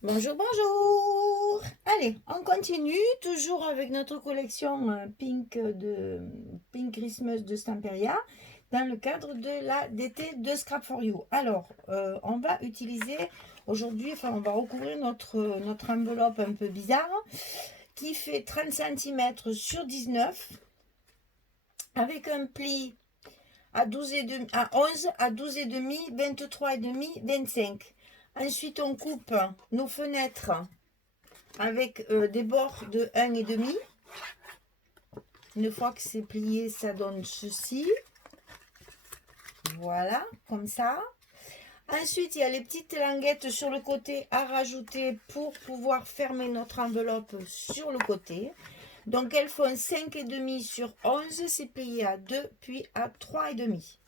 Bonjour, bonjour. Allez, on continue, toujours avec notre collection Pink Christmas de Stamperia, dans le cadre de la DT de Scrap for You. Alors, on va utiliser aujourd'hui, on va recouvrir notre enveloppe un peu bizarre, qui fait 30 cm sur 19, avec un pli à 12 et demi, à 11, à 12 et demi, 23 et demi, 25. Ensuite, on coupe nos fenêtres avec des bords de 1,5. Une fois que c'est plié, ça donne ceci. Voilà, comme ça. Ensuite, il y a les petites languettes sur le côté à rajouter pour pouvoir fermer notre enveloppe sur le côté. Donc, elles font 5,5 sur 11. C'est plié à 2, puis à 3,5.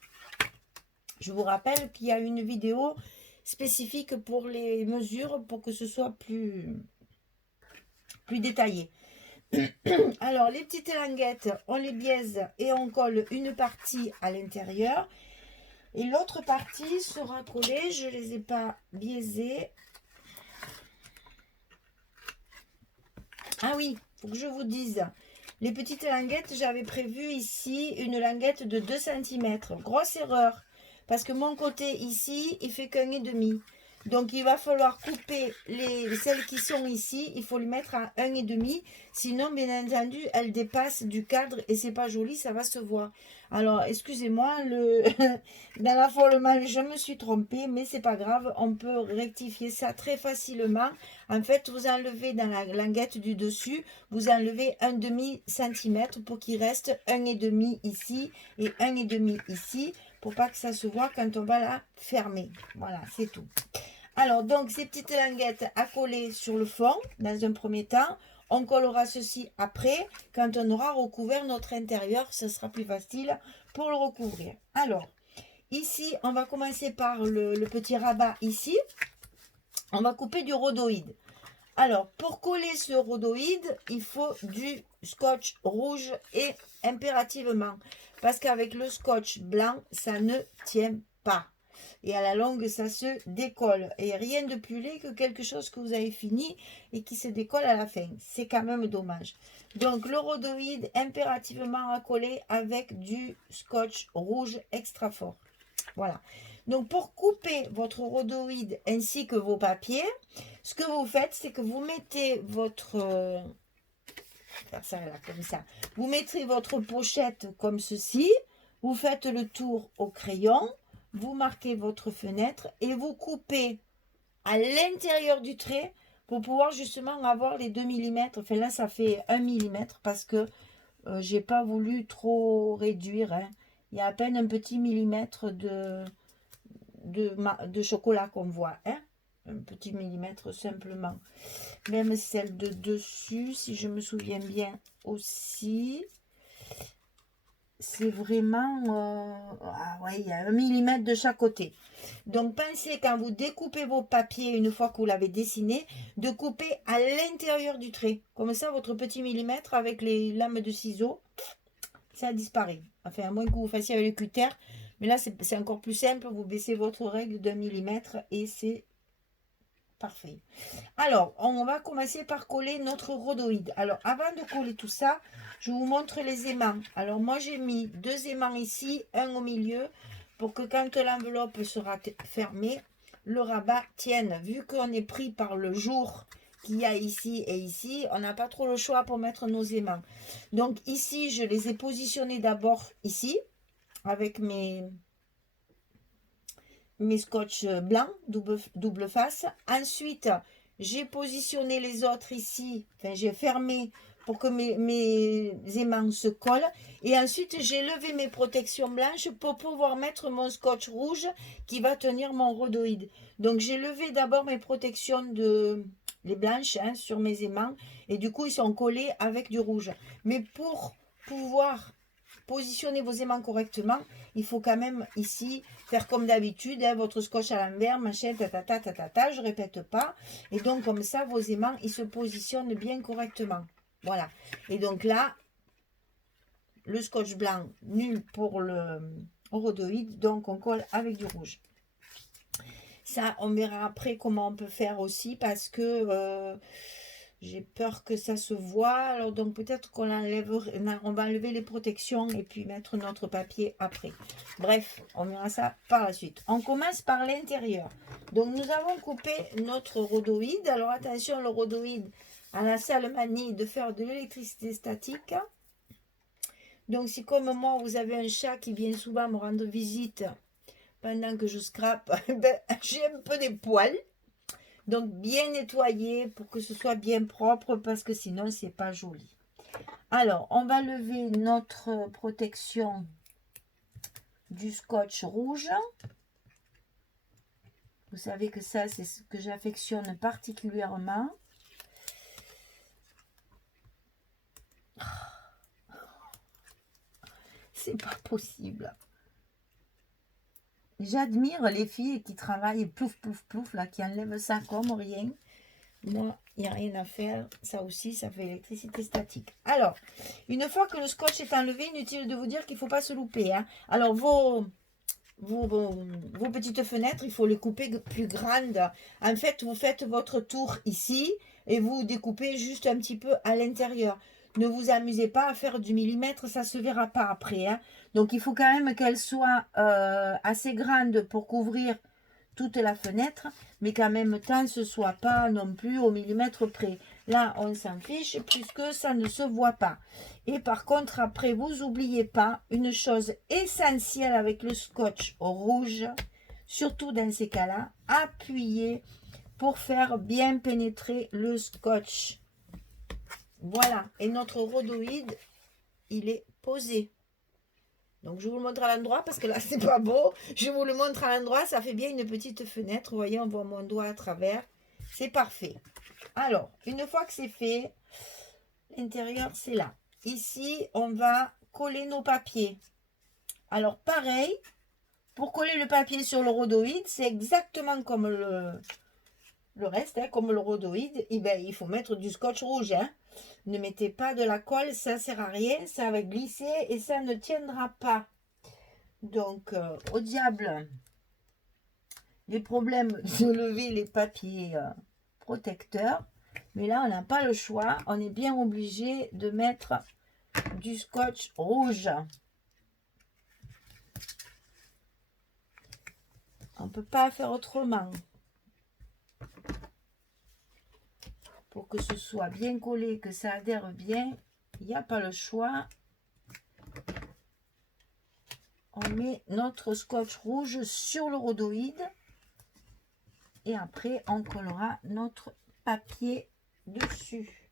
Je vous rappelle qu'il y a une vidéo spécifique pour les mesures pour que ce soit plus détaillé. Alors, les petites languettes, on les biaise et on colle une partie à l'intérieur. Et l'autre partie sera collée. Je ne les ai pas biaisées. Ah oui, il faut que je vous dise. Les petites languettes, j'avais prévu ici une languette de 2 cm. Grosse erreur. Parce que mon côté ici, il fait qu'1,5. Donc, il va falloir couper celles qui sont ici. Il faut les mettre à 1,5. Sinon, bien entendu, elles dépassent du cadre et c'est pas joli, ça va se voir. Alors, excusez-moi, dans l'affolement, je me suis trompée, mais c'est pas grave. On peut rectifier ça très facilement. En fait, vous enlevez dans la languette du dessus, vous enlevez 1,5 cm pour qu'il reste 1,5 ici et 1,5 ici, pour pas que ça se voit quand on va la fermer. Voilà, c'est tout. Alors, donc, ces petites languettes à coller sur le fond, dans un premier temps. On collera ceci après, quand on aura recouvert notre intérieur, ce sera plus facile pour le recouvrir. Alors, ici, on va commencer par le petit rabat ici. On va couper du rhodoïde. Alors, pour coller ce rhodoïde, il faut du scotch rouge et impérativement. Parce qu'avec le scotch blanc, ça ne tient pas. Et à la longue, ça se décolle. Et rien de plus laid que quelque chose que vous avez fini et qui se décolle à la fin. C'est quand même dommage. Donc, le rhodoïde, impérativement à coller avec du scotch rouge extra fort. Voilà. Donc, pour couper votre rhodoïde ainsi que vos papiers, ce que vous faites, c'est que vous mettez votre... faire ça là, comme ça. Vous mettrez votre pochette comme ceci. Vous faites le tour au crayon. Vous marquez votre fenêtre et vous coupez à l'intérieur du trait pour pouvoir justement avoir les 2 mm. Enfin là, ça fait 1 mm parce que j'ai pas voulu trop réduire. Hein. Il y a à peine un petit millimètre de chocolat qu'on voit. Hein. Un petit millimètre simplement. Même celle de dessus, si je me souviens bien aussi. C'est vraiment... ah ouais, il y a 1 mm de chaque côté. Donc, pensez quand vous découpez vos papiers, une fois que vous l'avez dessiné, de couper à l'intérieur du trait. Comme ça, votre petit millimètre avec les lames de ciseaux, ça disparaît. Enfin, à moins que vous fassiez avec le cutter. Mais là, c'est encore plus simple. Vous baissez votre règle d'1 millimètre et c'est parfait. Alors, on va commencer par coller notre rhodoïde. Alors, avant de coller tout ça, je vous montre les aimants. Alors, moi, j'ai mis 2 aimants ici, un au milieu, pour que quand l'enveloppe sera fermée, le rabat tienne. Vu qu'on est pris par le jour qu'il y a ici et ici, on n'a pas trop le choix pour mettre nos aimants. Donc, ici, je les ai positionnés d'abord ici, avec mes scotch blancs, double face. Ensuite, j'ai positionné les autres ici, enfin j'ai fermé pour que mes aimants se collent. Et ensuite, j'ai levé mes protections blanches pour pouvoir mettre mon scotch rouge qui va tenir mon rhodoïde. Donc, j'ai levé d'abord mes protections les blanches hein, sur mes aimants. Et du coup, ils sont collés avec du rouge. Mais pour pouvoir positionner vos aimants correctement, il faut quand même ici faire comme d'habitude, hein, votre scotch à l'envers, machin, tatata, je répète pas. Et donc comme ça, vos aimants, ils se positionnent bien correctement. Voilà. Et donc là, le scotch blanc, nul pour le rhodoïde, donc on colle avec du rouge. Ça, on verra après comment on peut faire aussi parce que j'ai peur que ça se voit. Alors donc peut-être qu'on enlève, on va enlever les protections et puis mettre notre papier après. Bref, on verra ça par la suite. On commence par l'intérieur. Donc nous avons coupé notre rhodoïde. Alors attention, le rhodoïde a la sale manie de faire de l'électricité statique. Donc si comme moi, vous avez un chat qui vient souvent me rendre visite pendant que je scrape, ben, j'ai un peu des poils. Donc bien nettoyer pour que ce soit bien propre parce que sinon c'est pas joli. Alors on va lever notre protection du scotch rouge. Vous savez que ça c'est ce que j'affectionne particulièrement. C'est pas possible. J'admire les filles qui travaillent plouf plouf plouf là, qui enlèvent ça comme rien. Moi, il n'y a rien à faire. Ça aussi, ça fait électricité statique. Alors, une fois que le scotch est enlevé, inutile de vous dire qu'il ne faut pas se louper. Hein. Alors, vos petites fenêtres, il faut les couper plus grandes. En fait, vous faites votre tour ici et vous découpez juste un petit peu à l'intérieur. Ne vous amusez pas à faire du millimètre, ça ne se verra pas après. Hein. Donc, il faut quand même qu'elle soit assez grande pour couvrir toute la fenêtre, mais qu'en même temps, ce ne soit pas non plus au millimètre près. Là, on s'en fiche puisque ça ne se voit pas. Et par contre, après, vous n'oubliez pas une chose essentielle avec le scotch rouge, surtout dans ces cas-là, appuyez pour faire bien pénétrer le scotch. Voilà, et notre rhodoïde, il est posé. Donc je vous le montre à l'endroit parce que là c'est pas beau. Je vous le montre à l'endroit, ça fait bien une petite fenêtre. Vous voyez, on voit mon doigt à travers. C'est parfait. Alors, une fois que c'est fait, l'intérieur c'est là. Ici, on va coller nos papiers. Alors pareil, pour coller le papier sur le rhodoïde, c'est exactement comme le reste, hein, comme le rhodoïde. Et ben, il faut mettre du scotch rouge. Hein. Ne mettez pas de la colle, ça ne sert à rien. Ça va glisser et ça ne tiendra pas. Donc, au diable, les problèmes de lever les papiers protecteurs. Mais là, on n'a pas le choix. On est bien obligé de mettre du scotch rouge. On ne peut pas faire autrement. Pour que ce soit bien collé, que ça adhère bien, il n'y a pas le choix. On met notre scotch rouge sur le rhodoïde. Et après, on collera notre papier dessus.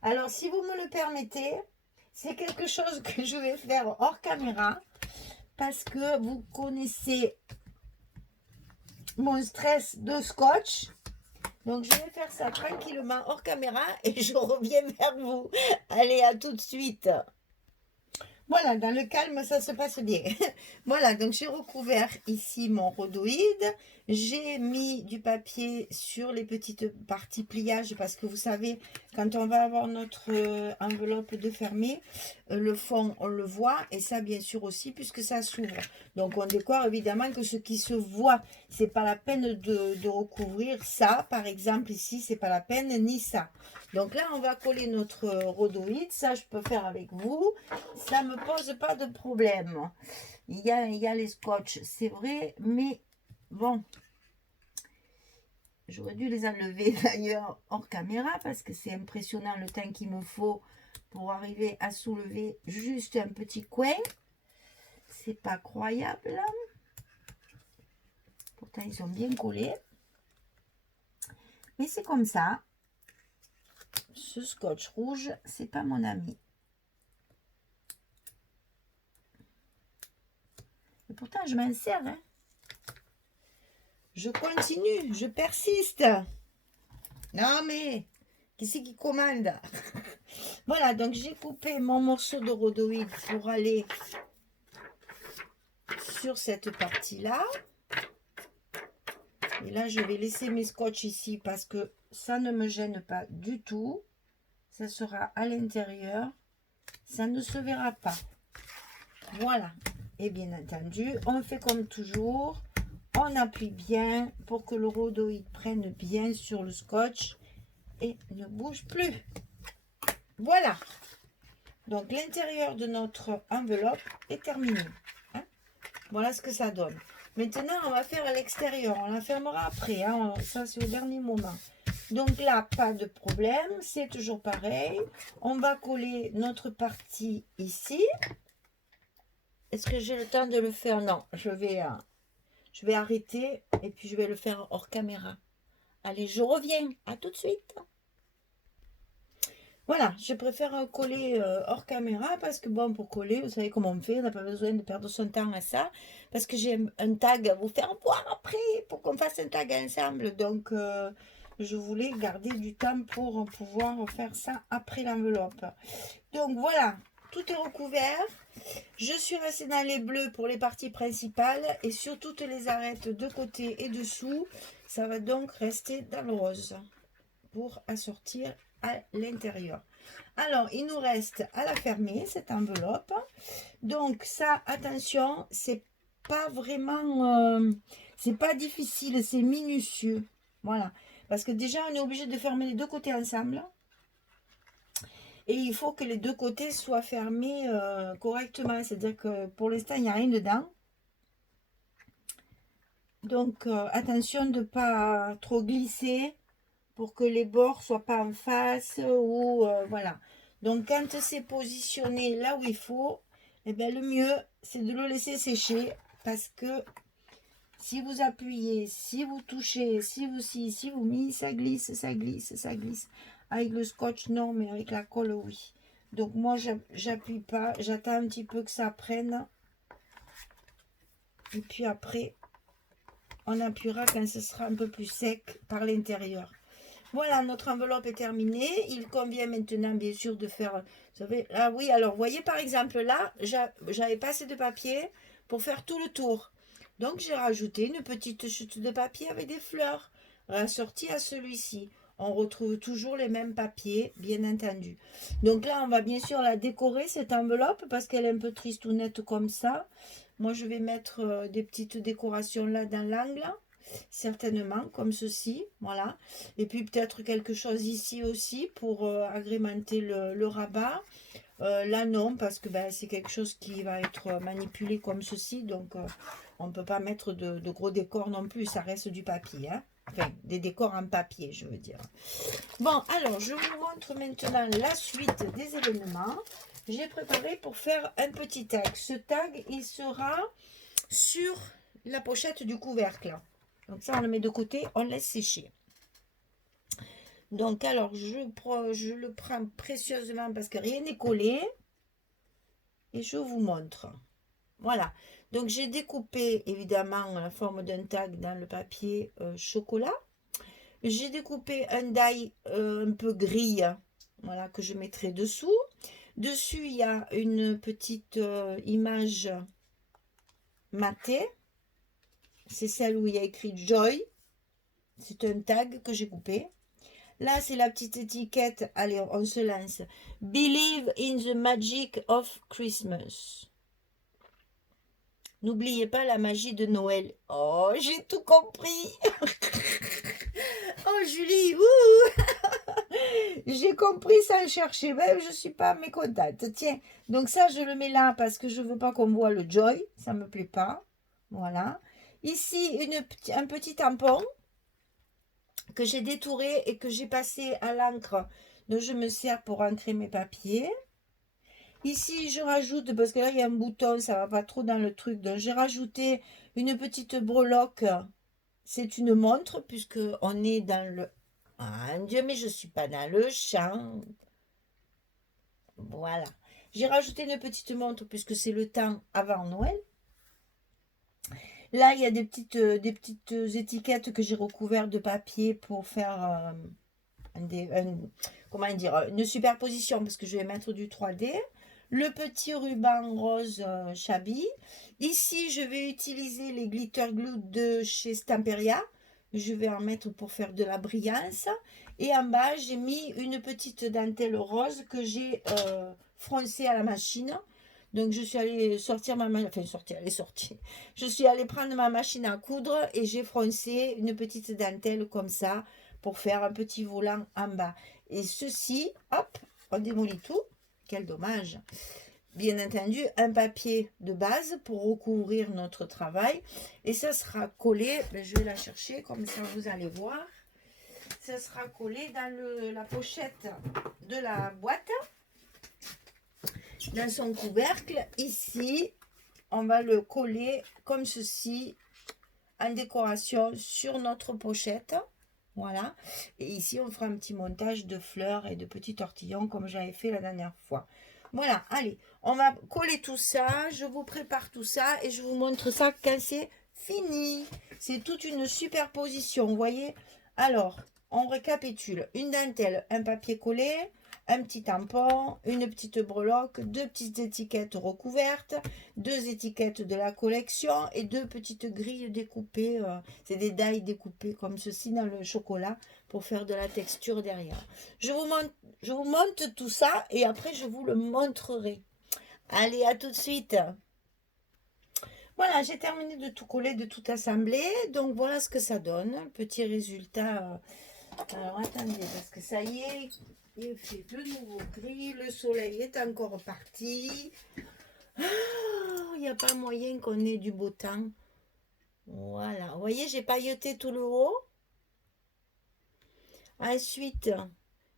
Alors, si vous me le permettez, c'est quelque chose que je vais faire hors caméra. Parce que vous connaissez mon stress de scotch. Donc, je vais faire ça tranquillement hors caméra et je reviens vers vous. Allez, à tout de suite. Voilà, dans le calme, ça se passe bien. Voilà, donc j'ai recouvert ici mon rhodoïde. J'ai mis du papier sur les petites parties pliage parce que vous savez, quand on va avoir notre enveloppe de fermée, le fond, on le voit. Et ça, bien sûr aussi, puisque ça s'ouvre. Donc, on décore évidemment que ce qui se voit, c'est pas la peine de recouvrir ça. Par exemple, ici, c'est pas la peine, ni ça. Donc là, on va coller notre rhodoïde. Ça, je peux faire avec vous. Ça ne me pose pas de problème. Il y a les scotch, c'est vrai, mais bon, j'aurais dû les enlever d'ailleurs hors caméra parce que c'est impressionnant le temps qu'il me faut pour arriver à soulever juste un petit coin. C'est pas croyable. Pourtant, ils sont bien collés. Mais c'est comme ça. Ce scotch rouge, c'est pas mon ami. Et pourtant, je m'en sers. Hein. Je continue, je persiste. Non, mais qui c'est qui commande? Voilà, donc j'ai coupé mon morceau de rhodoïde pour aller sur cette partie-là. Et là, je vais laisser mes scotch ici parce que ça ne me gêne pas du tout. Ça sera à l'intérieur. Ça ne se verra pas. Voilà. Et bien entendu, on fait comme toujours. On appuie bien pour que le rhodoïde prenne bien sur le scotch et ne bouge plus. Voilà. Donc l'intérieur de notre enveloppe est terminé. Hein. Voilà ce que ça donne. Maintenant, on va faire l'extérieur. On la fermera après. Hein. Ça, c'est au dernier moment. Donc là, pas de problème. C'est toujours pareil. On va coller notre partie ici. Est-ce que j'ai le temps de le faire? Non, je vais arrêter et puis je vais le faire hors caméra. Allez, je reviens. À tout de suite. Voilà, je préfère coller hors caméra parce que bon, pour coller, vous savez comment on fait, on n'a pas besoin de perdre son temps à ça. Parce que j'ai un tag à vous faire voir après pour qu'on fasse un tag ensemble. Donc, je voulais garder du temps pour pouvoir faire ça après l'enveloppe. Donc voilà, tout est recouvert. Je suis restée dans les bleus pour les parties principales et sur toutes les arêtes de côté et dessous, ça va donc rester dans le rose pour assortir à l'intérieur. Alors, il nous reste à la fermer, cette enveloppe. Donc, ça, attention, c'est pas vraiment... c'est pas difficile, c'est minutieux. Voilà. Parce que déjà, on est obligé de fermer les deux côtés ensemble. Et il faut que les deux côtés soient fermés correctement. C'est-à-dire que pour l'instant, il n'y a rien dedans. Donc, attention de ne pas trop glisser pour que les bords soient pas en face ou voilà. Donc quand c'est positionné là où il faut, eh bien, le mieux c'est de le laisser sécher parce que si vous appuyez, si vous touchez, si vous mis, ça glisse, ça glisse, ça glisse. Avec le scotch non, mais avec la colle oui. Donc moi j'appuie pas, j'attends un petit peu que ça prenne et puis après on appuiera quand ce sera un peu plus sec par l'intérieur. Voilà, notre enveloppe est terminée. Il convient maintenant, bien sûr, de faire... Vous savez, ah oui, alors, vous voyez, par exemple, là, j'avais pas assez de papier pour faire tout le tour. Donc, j'ai rajouté une petite chute de papier avec des fleurs, assortie à celui-ci. On retrouve toujours les mêmes papiers, bien entendu. Donc là, on va bien sûr la décorer, cette enveloppe, parce qu'elle est un peu tristounette comme ça. Moi, je vais mettre des petites décorations là dans l'angle. Certainement, comme ceci, voilà. Et puis peut-être quelque chose ici aussi pour agrémenter le rabat. Là non, parce que ben, c'est quelque chose qui va être manipulé comme ceci, donc on ne peut pas mettre de gros décors non plus, ça reste du papier, hein. Enfin, des décors en papier, je veux dire. Bon, alors, je vous montre maintenant la suite des événements. J'ai préparé pour faire un petit tag. Ce tag, il sera sur la pochette du couvercle. Donc ça, on le met de côté, on laisse sécher. Donc alors, je le prends précieusement parce que rien n'est collé. Et je vous montre. Voilà. Donc j'ai découpé évidemment la forme d'un tag dans le papier chocolat. J'ai découpé un die un peu gris, voilà, que je mettrai dessous. Dessus, il y a une petite image matée. C'est celle où il y a écrit Joy. C'est un tag que j'ai coupé. Là, c'est la petite étiquette. Allez, on se lance. Believe in the magic of Christmas. N'oubliez pas la magie de Noël. Oh, j'ai tout compris. Oh, Julie, j'ai compris sans chercher. Même je ne suis pas mécontente. Tiens, donc ça, je le mets là parce que je ne veux pas qu'on voit le Joy. Ça ne me plaît pas. Voilà. Ici, un petit tampon que j'ai détouré et que j'ai passé à l'encre dont je me sers pour ancrer mes papiers. Ici, je rajoute, parce que là, il y a un bouton, ça va pas trop dans le truc, donc j'ai rajouté une petite breloque. C'est une montre, puisque on est dans le... Ah, Dieu, mais je suis pas dans le champ. Voilà. J'ai rajouté une petite montre, puisque c'est le temps avant Noël. Là, il y a des petites étiquettes que j'ai recouvertes de papier pour faire comment dire, une superposition, parce que je vais mettre du 3D. Le petit ruban rose Chabi. Ici, je vais utiliser les glitter glue de chez Stamperia. Je vais en mettre pour faire de la brillance. Et en bas, j'ai mis une petite dentelle rose que j'ai froncée à la machine. Donc je suis allée sortir ma machine, enfin sortir, elle est sortie. Je suis allée prendre ma machine à coudre et j'ai froncé une petite dentelle comme ça pour faire un petit volant en bas. Et ceci, hop, on démolit tout. Quel dommage. Bien entendu, un papier de base pour recouvrir notre travail. Et ça sera collé, je vais la chercher comme ça vous allez voir. Ça sera collé dans la pochette de la boîte. Dans son couvercle, ici, on va le coller comme ceci en décoration sur notre pochette. Voilà. Et ici, on fera un petit montage de fleurs et de petits tortillons comme j'avais fait la dernière fois. Voilà, allez, on va coller tout ça. Je vous prépare tout ça et je vous montre ça quand c'est fini. C'est toute une superposition, vous voyez. Alors, on récapitule. Une dentelle, un papier collé, un petit tampon, une petite breloque, deux petites étiquettes recouvertes, deux étiquettes de la collection et deux petites grilles découpées. C'est des die découpées comme ceci dans le chocolat pour faire de la texture derrière. Je vous montre tout ça et après je vous le montrerai. Allez, à tout de suite. Voilà, j'ai terminé de tout coller, de tout assembler. Donc voilà ce que ça donne. Petit résultat. Alors attendez, parce que ça y est, il fait de nouveau gris. Le soleil est encore parti. Il n'y a pas moyen qu'on ait du beau temps. Voilà, vous voyez, j'ai pailleté tout le haut. Ensuite,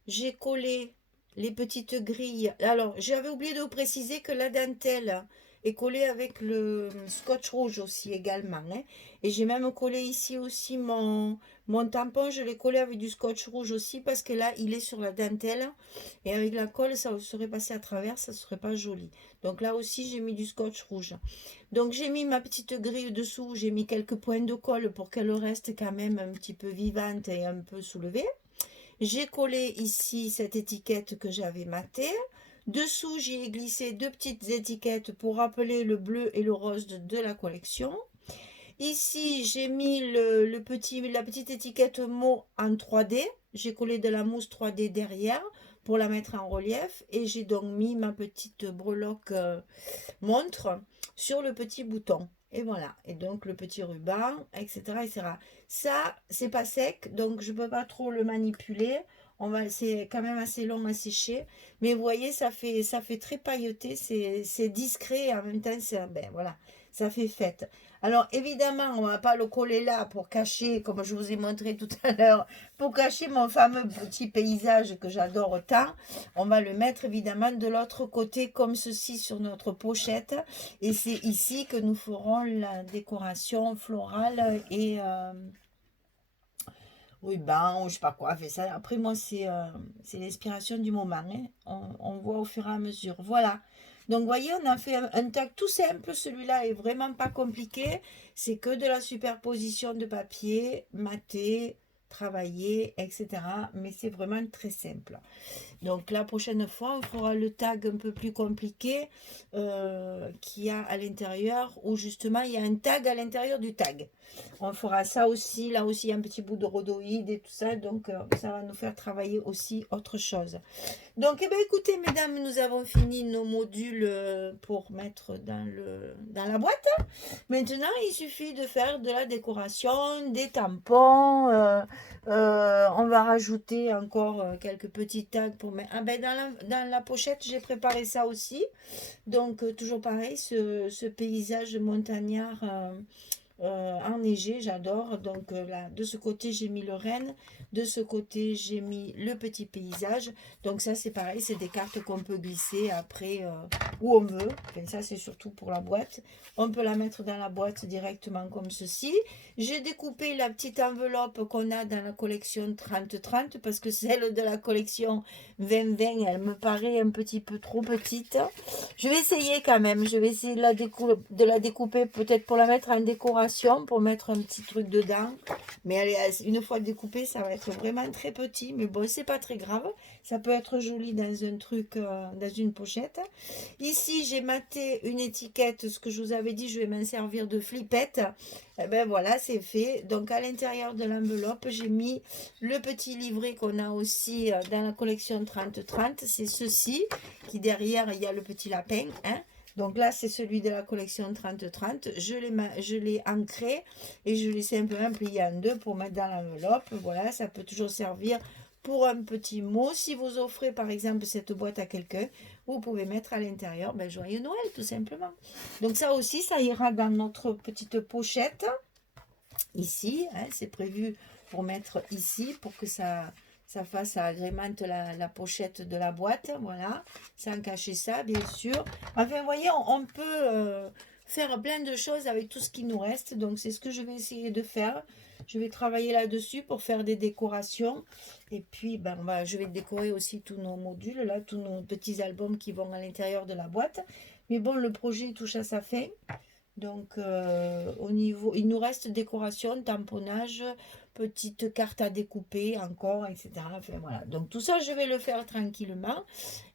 j'ai collé les petites grilles. Alors, j'avais oublié de vous préciser que la dentelle est collée avec le scotch rouge aussi également. Hein. Et j'ai même collé ici aussi mon tampon. Je l'ai collé avec du scotch rouge aussi parce que là, il est sur la dentelle. Et avec la colle, ça serait passé à travers, ça ne serait pas joli. Donc là aussi, j'ai mis du scotch rouge. Donc, j'ai mis ma petite grille dessous. J'ai mis quelques points de colle pour qu'elle reste quand même un petit peu vivante et un peu soulevée. J'ai collé ici cette étiquette que j'avais matée. Dessous, j'ai glissé deux petites étiquettes pour rappeler le bleu et le rose de la collection. Ici, j'ai mis la petite étiquette mot en 3D. J'ai collé de la mousse 3D derrière pour la mettre en relief. Et j'ai donc mis ma petite breloque montre sur le petit bouton. Et voilà. Et donc, le petit ruban, etc., etc. Ça, c'est pas sec, donc je peux pas trop le manipuler. C'est quand même assez long à sécher. Mais vous voyez, ça fait très pailleté. C'est discret et en même temps, ben voilà, ça fait fête. Alors, évidemment, on va pas le coller là pour cacher, comme je vous ai montré tout à l'heure, pour cacher mon fameux petit paysage que j'adore tant. On va le mettre évidemment de l'autre côté, comme ceci, sur notre pochette. Et c'est ici que nous ferons la décoration florale et ruban ou je sais pas quoi. Fait ça. Après, moi, c'est l'inspiration du moment. Hein. On voit au fur et à mesure. Voilà. Donc, vous voyez, on a fait un tag tout simple. Celui-là est vraiment pas compliqué. C'est que de la superposition de papier, maté, travaillé, etc. Mais c'est vraiment très simple. Donc la prochaine fois, on fera le tag un peu plus compliqué qu'il y a à l'intérieur, où justement il y a un tag à l'intérieur du tag. On fera ça aussi, là aussi il y a un petit bout de rhodoïde et tout ça, donc ça va nous faire travailler aussi autre chose. Donc, eh bien, écoutez, mesdames, nous avons fini nos modules pour mettre dans la boîte. Maintenant, il suffit de faire de la décoration, des tampons. On va rajouter encore quelques petits tags pour mettre. Ah ben, dans la pochette, j'ai préparé ça aussi. Donc, toujours pareil, ce paysage montagnard enneigé, j'adore. Donc, là, de ce côté, j'ai mis le renne. De ce côté, j'ai mis le petit paysage. Donc ça, c'est pareil, c'est des cartes qu'on peut glisser après où on veut. Enfin, ça, c'est surtout pour la boîte. On peut la mettre dans la boîte directement comme ceci. J'ai découpé la petite enveloppe qu'on a dans la collection 30-30 parce que celle de la collection 20-20, elle me paraît un petit peu trop petite. Je vais essayer quand même. Je vais essayer de la découper peut-être pour la mettre en décoration, pour mettre un petit truc dedans. Mais elle est, une fois découpée, ça va être vraiment très petit, mais bon, c'est pas très grave. Ça peut être joli dans un truc, dans une pochette. Ici, j'ai maté une étiquette, ce que je vous avais dit, je vais m'en servir de flippette. Et ben voilà, c'est fait. Donc, à l'intérieur de l'enveloppe, j'ai mis le petit livret qu'on a aussi dans la collection 30-30. C'est ceci, qui derrière, il y a le petit lapin, hein. Donc là, c'est celui de la collection 30-30. Je l'ai ancré et je l'ai simplement plié en deux pour mettre dans l'enveloppe. Voilà, ça peut toujours servir pour un petit mot. Si vous offrez par exemple cette boîte à quelqu'un, vous pouvez mettre à l'intérieur ben, Joyeux Noël tout simplement. Donc ça aussi, ça ira dans notre petite pochette. Ici, hein, c'est prévu pour mettre ici pour que ça agrémente la pochette de la boîte, voilà, sans cacher ça, bien sûr. Enfin, vous voyez, on peut faire plein de choses avec tout ce qui nous reste, donc c'est ce que je vais essayer de faire. Je vais travailler là-dessus pour faire des décorations, et puis ben, je vais décorer aussi tous nos modules, là, tous nos petits albums qui vont à l'intérieur de la boîte. Mais bon, le projet touche à sa fin. Donc, au niveau, il nous reste décoration, tamponnage, petite carte à découper encore, etc. Enfin, voilà. Donc, tout ça, je vais le faire tranquillement.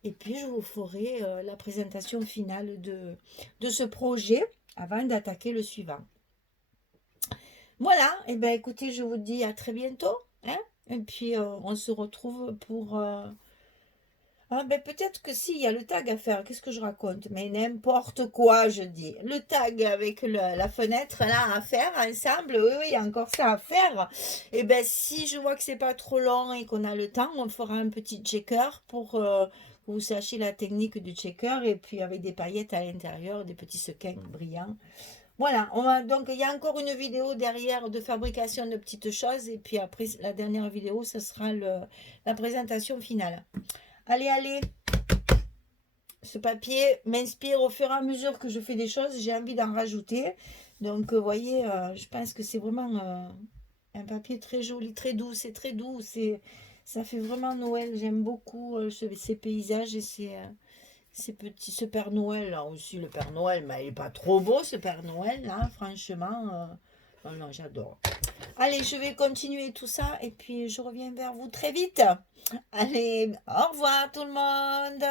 Et puis, je vous ferai la présentation finale de ce projet avant d'attaquer le suivant. Voilà. Et bien, écoutez, je vous dis à très bientôt. Hein, et puis, on se retrouve pour... Ah ben peut-être que si, il y a le tag à faire. Qu'est-ce que je raconte? Mais n'importe quoi, je dis. Le tag avec la fenêtre là à faire ensemble. Oui, oui, il y a encore ça à faire. Et ben si je vois que c'est pas trop long et qu'on a le temps, on fera un petit checker pour que vous sachiez la technique du checker. Et puis avec des paillettes à l'intérieur, des petits sequins brillants. Voilà, donc il y a encore une vidéo derrière de fabrication de petites choses. Et puis après, la dernière vidéo, ce sera la présentation finale. Allez, allez, ce papier m'inspire au fur et à mesure que je fais des choses. J'ai envie d'en rajouter. Donc, vous voyez, je pense que c'est vraiment un papier très joli, très doux. C'est très doux. Ça fait vraiment Noël. J'aime beaucoup ces paysages et ce Père Noël. Là aussi, le Père Noël, mais il n'est pas trop beau, ce Père Noël, là, franchement. Oh non, j'adore. Allez, je vais continuer tout ça et puis je reviens vers vous très vite. Allez, au revoir tout le monde.